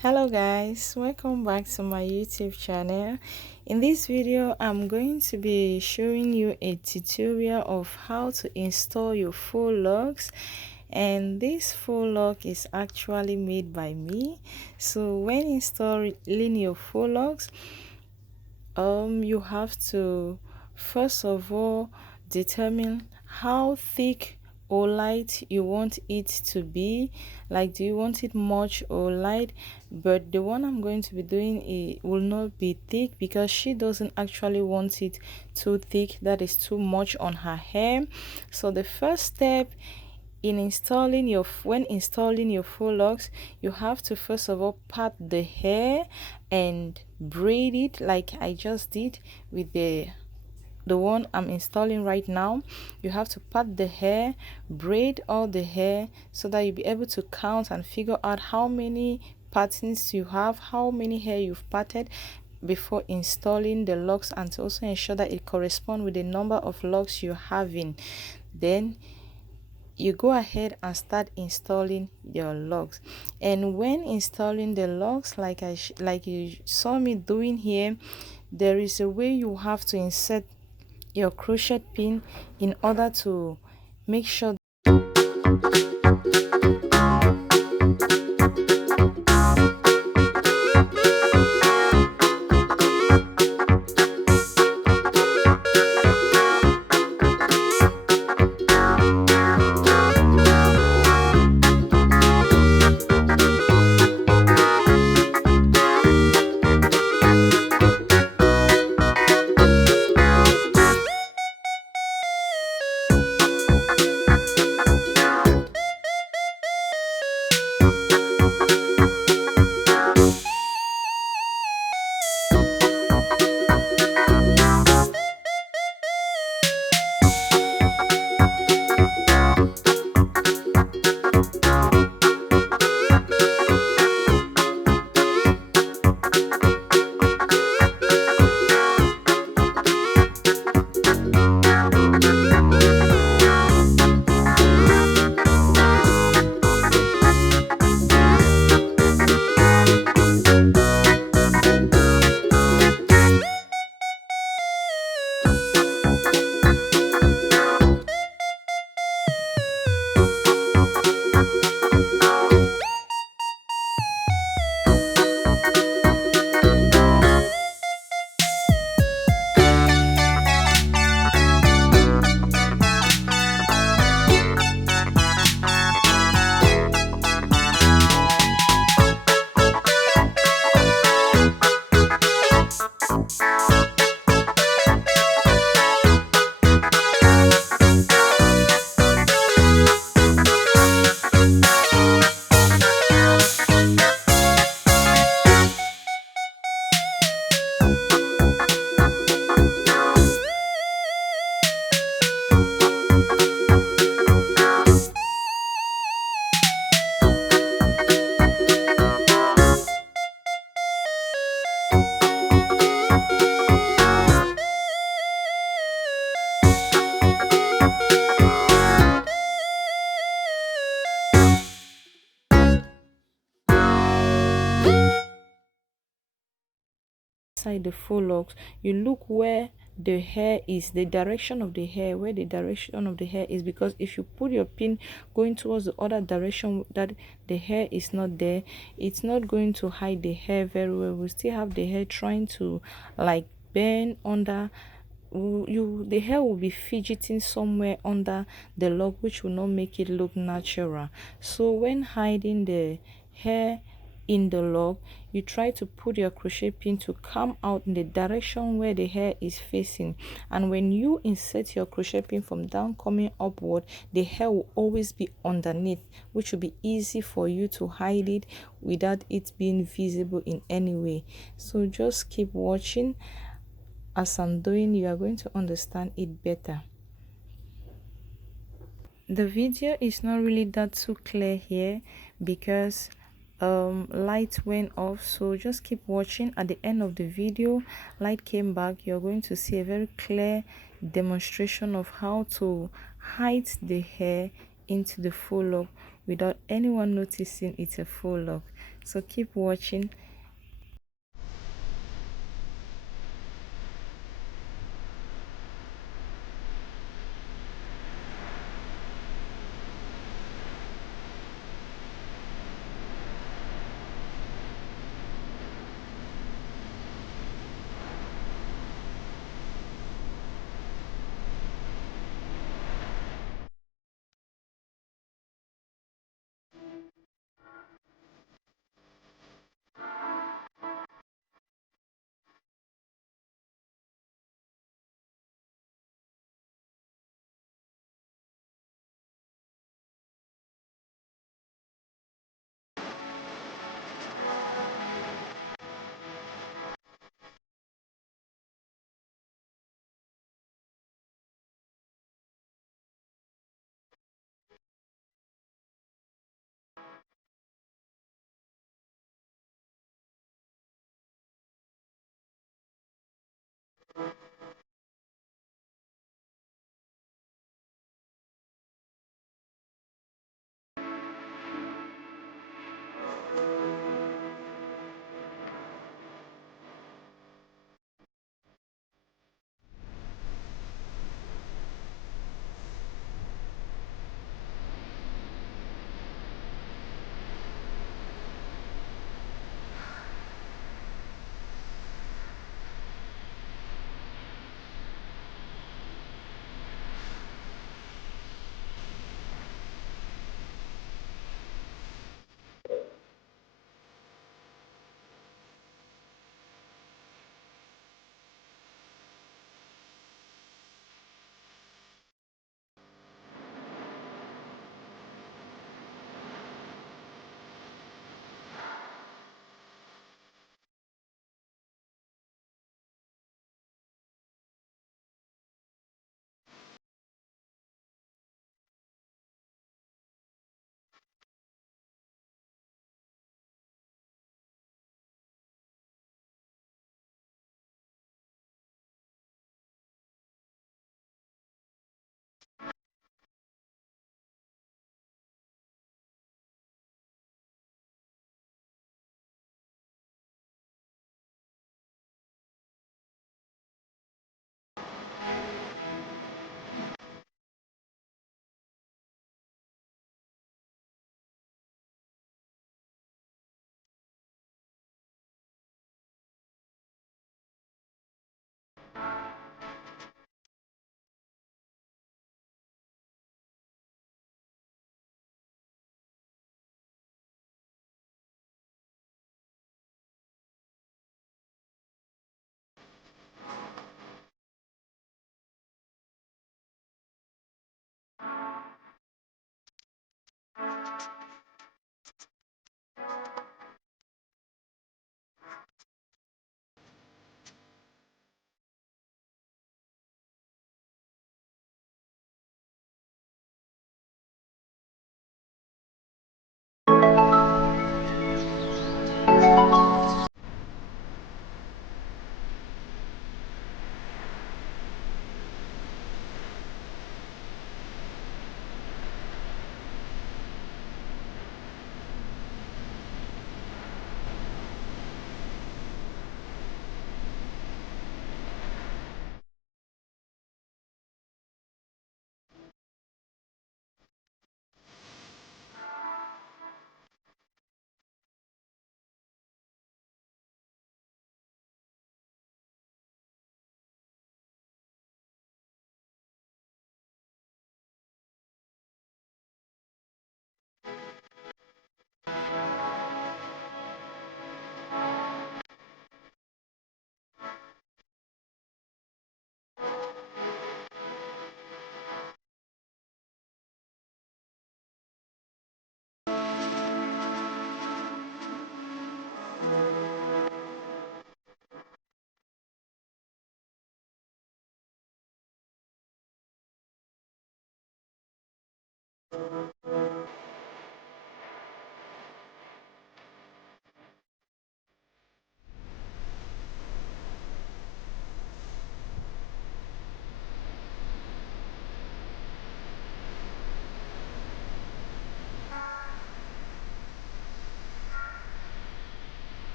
Hello guys, welcome back to my YouTube channel. In this video I'm going to be showing you a tutorial of how to install your faux locks, and this faux lock is actually made by me. So when installing your faux locks, you have to first of all determine how thick or light you want it to be. Like, do you want it much or light? But the one I'm going to be doing, it will not be thick because she doesn't actually want it too thick. That is too much on her hair. So the first step in installing your faux locks, you have to first of all part the hair and braid it like I just did with the one I'm installing right now. You have to part the hair, braid all the hair so that you'll be able to count and figure out how many partings you have, how many hair you've parted before installing the locks, and to also ensure that it corresponds with the number of locks you're having. Then you go ahead and start installing your locks. And when installing the locks, like you saw me doing here, there is a way you have to insert your crochet pin in order to make sure inside the faux locks, you look where the hair is, the direction of the hair, where the direction of the hair is, because if you put your pin going towards the other direction that the hair is not there, it's not going to hide the hair very well. We still have the hair trying to like bend under. The hair will be fidgeting somewhere under the lock, which will not make it look natural. So when hiding the hair in the lock, you try to put your crochet pin to come out in the direction where the hair is facing, and when you insert your crochet pin from down coming upward, the hair will always be underneath, which will be easy for you to hide it without it being visible in any way. So just keep watching. As I'm doing, you are going to understand it better. The video is not really that too clear here because light went off, so just keep watching. At the end of the video, light came back. You're going to see a very clear demonstration of how to hide the hair into the faux lock without anyone noticing it's a faux lock. So keep watching